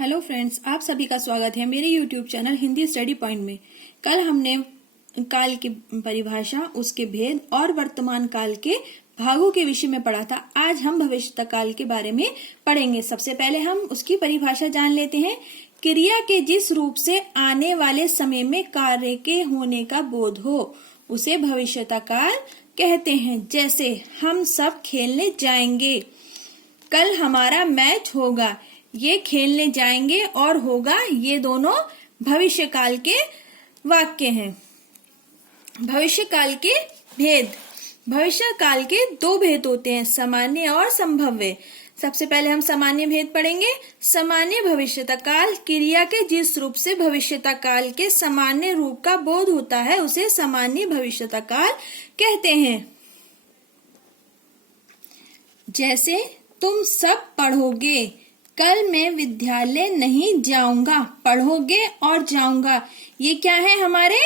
Hello friends, आप सभी का स्वागत है मेरे YouTube channel Hindi study point में। कल हमने काल की परिभाषा, उसके भेद और वर्तमान काल के भागों के विषय में पढ़ा था। आज हम भविष्य काल के बारे में पढ़ेंगे। सबसे पहले हम उसकी परिभाषा जान लेते हैं। क्रिया के जिस रूप से आने वाले समय में कार्य के होने का बोध हो उसे भविष्यता काल कहते हैं। जैसे हम सब खेलने जाएंगे, कल हमारा मैच होगा, ये खेलने जाएंगे और होगा, ये दोनों भविष्य काल के वाक्य हैं। भविष्य काल के भेद। भविष्य काल के दो भेद होते हैं, सामान्य और संभाव्य। सबसे पहले हम सामान्य भेद पढ़ेंगे। सामान्य भविष्यता काल, क्रिया के जिस रूप से भविष्यता काल के सामान्य रूप का बोध होता है उसे सामान्य भविष्यता काल कहते हैं। जैसे तुम सब पढ़ोगे, कल मैं विद्यालय नहीं जाऊंगा। पढ़ोगे और जाऊंगा, ये क्या है? हमारे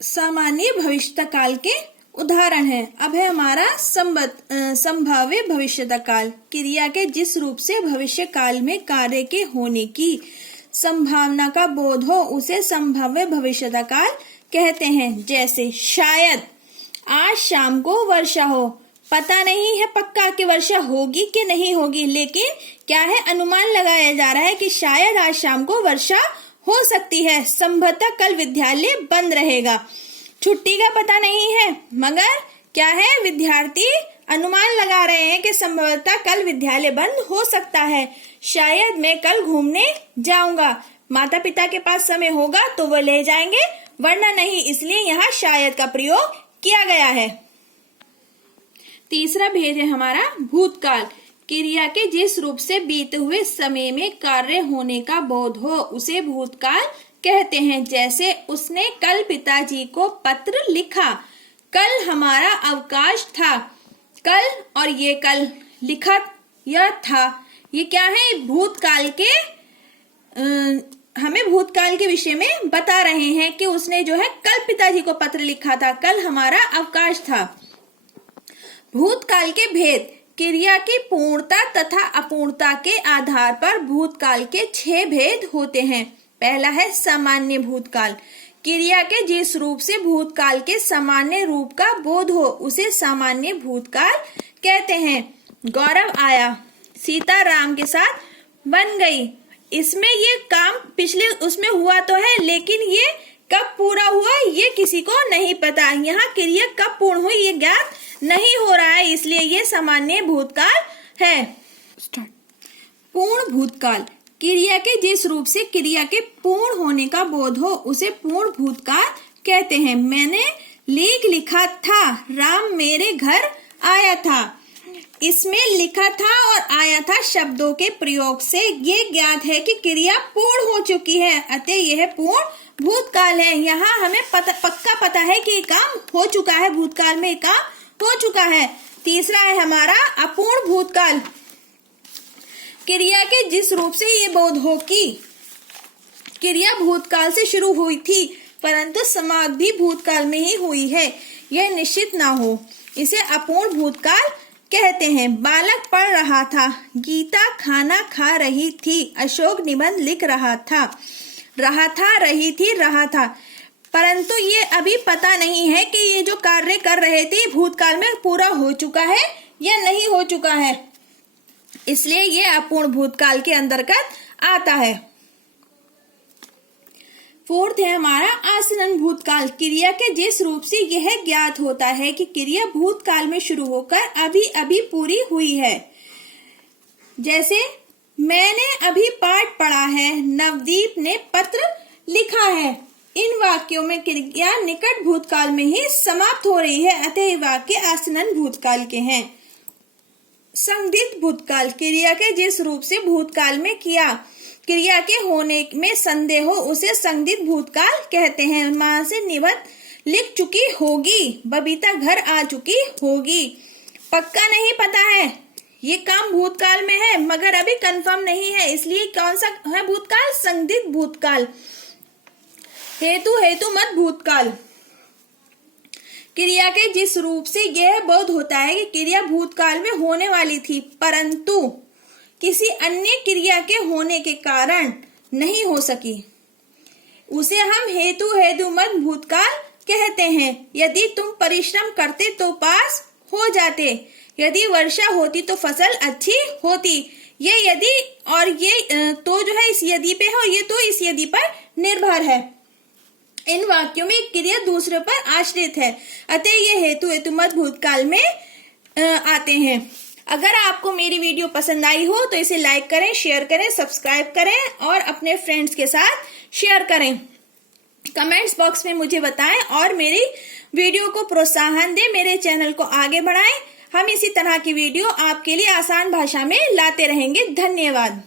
सामान्य भविष्यता काल के उदाहरण है। अब है हमारा संभाव्य भविष्यता काल। क्रिया के जिस रूप से भविष्य काल में कार्य के होने की संभावना का बोध हो उसे संभाव्य भविष्यता काल कहते हैं। जैसे शायद आज शाम को वर्षा हो। पता नहीं है पक्का कि वर्षा होगी कि नहीं होगी, लेकिन क्या है, अनुमान लगाया जा रहा है कि शायद आज शाम को वर्षा हो सकती है। संभवतः कल विद्यालय बंद रहेगा। छुट्टी का पता नहीं है, मगर क्या है, विद्यार्थी अनुमान लगा रहे हैं कि संभवतः कल विद्यालय बंद हो सकता है। शायद मैं कल घूमने जाऊंगा। माता पिता के पास समय होगा तो वो ले जाएंगे, वरना नहीं, इसलिए यहाँ शायद का प्रयोग किया गया है। तीसरा भेद है हमारा भूतकाल। क्रिया के जिस रूप से बीते हुए समय में कार्य होने का बोध हो उसे भूतकाल कहते हैं। जैसे उसने कल पिताजी को पत्र लिखा, कल हमारा अवकाश था। कल और ये कल लिखा यह था, ये क्या है, भूतकाल के हमें भूतकाल के विषय में बता रहे हैं कि उसने जो है कल पिताजी को पत्र लिखा था, कल हमारा अवकाश था। भूतकाल के भेद। क्रिया की पूर्णता तथा अपूर्णता के आधार पर भूतकाल के 6 भेद होते हैं। पहला है सामान्य भूतकाल। क्रिया के जिस रूप से भूतकाल के सामान्य रूप का बोध हो उसे सामान्य भूतकाल कहते हैं। गौरव आया, सीता राम के साथ बन गई। इसमें ये काम पिछले उसमें हुआ तो है, लेकिन ये कब पूरा हुआ ये किसी को नहीं पता। यहाँ क्रिया कब पूर्ण हुई ये ज्ञात नहीं हो रहा है, इसलिए ये सामान्य भूतकाल है। पूर्ण भूतकाल। क्रिया के जिस रूप से क्रिया के पूर्ण होने का बोध हो उसे पूर्ण भूतकाल कहते हैं। मैंने लेख लिखा था, राम मेरे घर आया था। इसमें लिखा था और आया था शब्दों के प्रयोग से ये ज्ञात है कि क्रिया पूर्ण हो चुकी है, अतः यह पूर्ण भूतकाल है। यहाँ हमें पक्का पता है कि काम हो चुका है, भूतकाल में काम हो चुका है। तीसरा है हमारा अपूर्ण भूतकाल। क्रिया के जिस रूप से ये बोध हो कि क्रिया भूतकाल से शुरू हुई थी परंतु समाप्त भी भूतकाल में ही हुई है, यह निश्चित ना हो, इसे अपूर्ण भूतकाल कहते हैं। बालक पढ़ रहा था, गीता खाना खा रही थी, अशोक निबंध लिख रहा था। रही थी, रहा था, परंतु ये अभी पता नहीं है कि ये जो कार्य कर रहे थे भूतकाल में पूरा हो चुका है या नहीं हो चुका है, इसलिए ये अपूर्ण भूतकाल के अंतर्गत आता है। फोर्थ है हमारा आसन्न भूतकाल। क्रिया के जिस रूप से यह ज्ञात होता है कि क्रिया भूतकाल में शुरू होकर अभी अभी पूरी हुई है। जैसे मैंने अभी पाठ पढ़ा है, नवदीप ने पत्र लिखा है। इन वाक्यों में क्रिया निकट भूतकाल में ही समाप्त हो रही है, अतः ये वाक्य आसन्न भूतकाल के हैं। संदिग्ध भूतकाल। क्रिया के जिस रूप से भूतकाल में क्रिया के होने में संदेह हो उसे संदिग्ध भूतकाल कहते हैं। माँ से निबंध लिख चुकी होगी, बबीता घर आ चुकी होगी। पक्का नहीं पता है, ये काम भूतकाल में है मगर अभी कंफर्म नहीं है, इसलिए कौन सा है भूतकाल? संदिग्ध भूतकाल। हेतु मत भूतकाल। क्रिया के जिस रूप से यह बोध होता है कि क्रिया भूतकाल में होने वाली थी परंतु किसी अन्य क्रिया के होने के कारण नहीं हो सकी, उसे हम हेतुमत भूतकाल कहते हैं। यदि तुम परिश्रम करते तो पास हो जाते, यदि वर्षा होती तो फसल अच्छी होती। ये यदि और ये तो जो है इस यदि पे है और ये तो इस यदि पर निर्भर है। इन वाक्यों में क्रिया दूसरे पर आश्रित है, अतः ये हेतुमत भूतकाल में आते हैं। अगर आपको मेरी वीडियो पसंद आई हो तो इसे लाइक करें, शेयर करें, सब्सक्राइब करें और अपने फ्रेंड्स के साथ शेयर करें। कमेंट्स बॉक्स में मुझे बताएं और मेरी वीडियो को प्रोत्साहन दें, मेरे चैनल को आगे बढ़ाएं। हम इसी तरह की वीडियो आपके लिए आसान भाषा में लाते रहेंगे। धन्यवाद।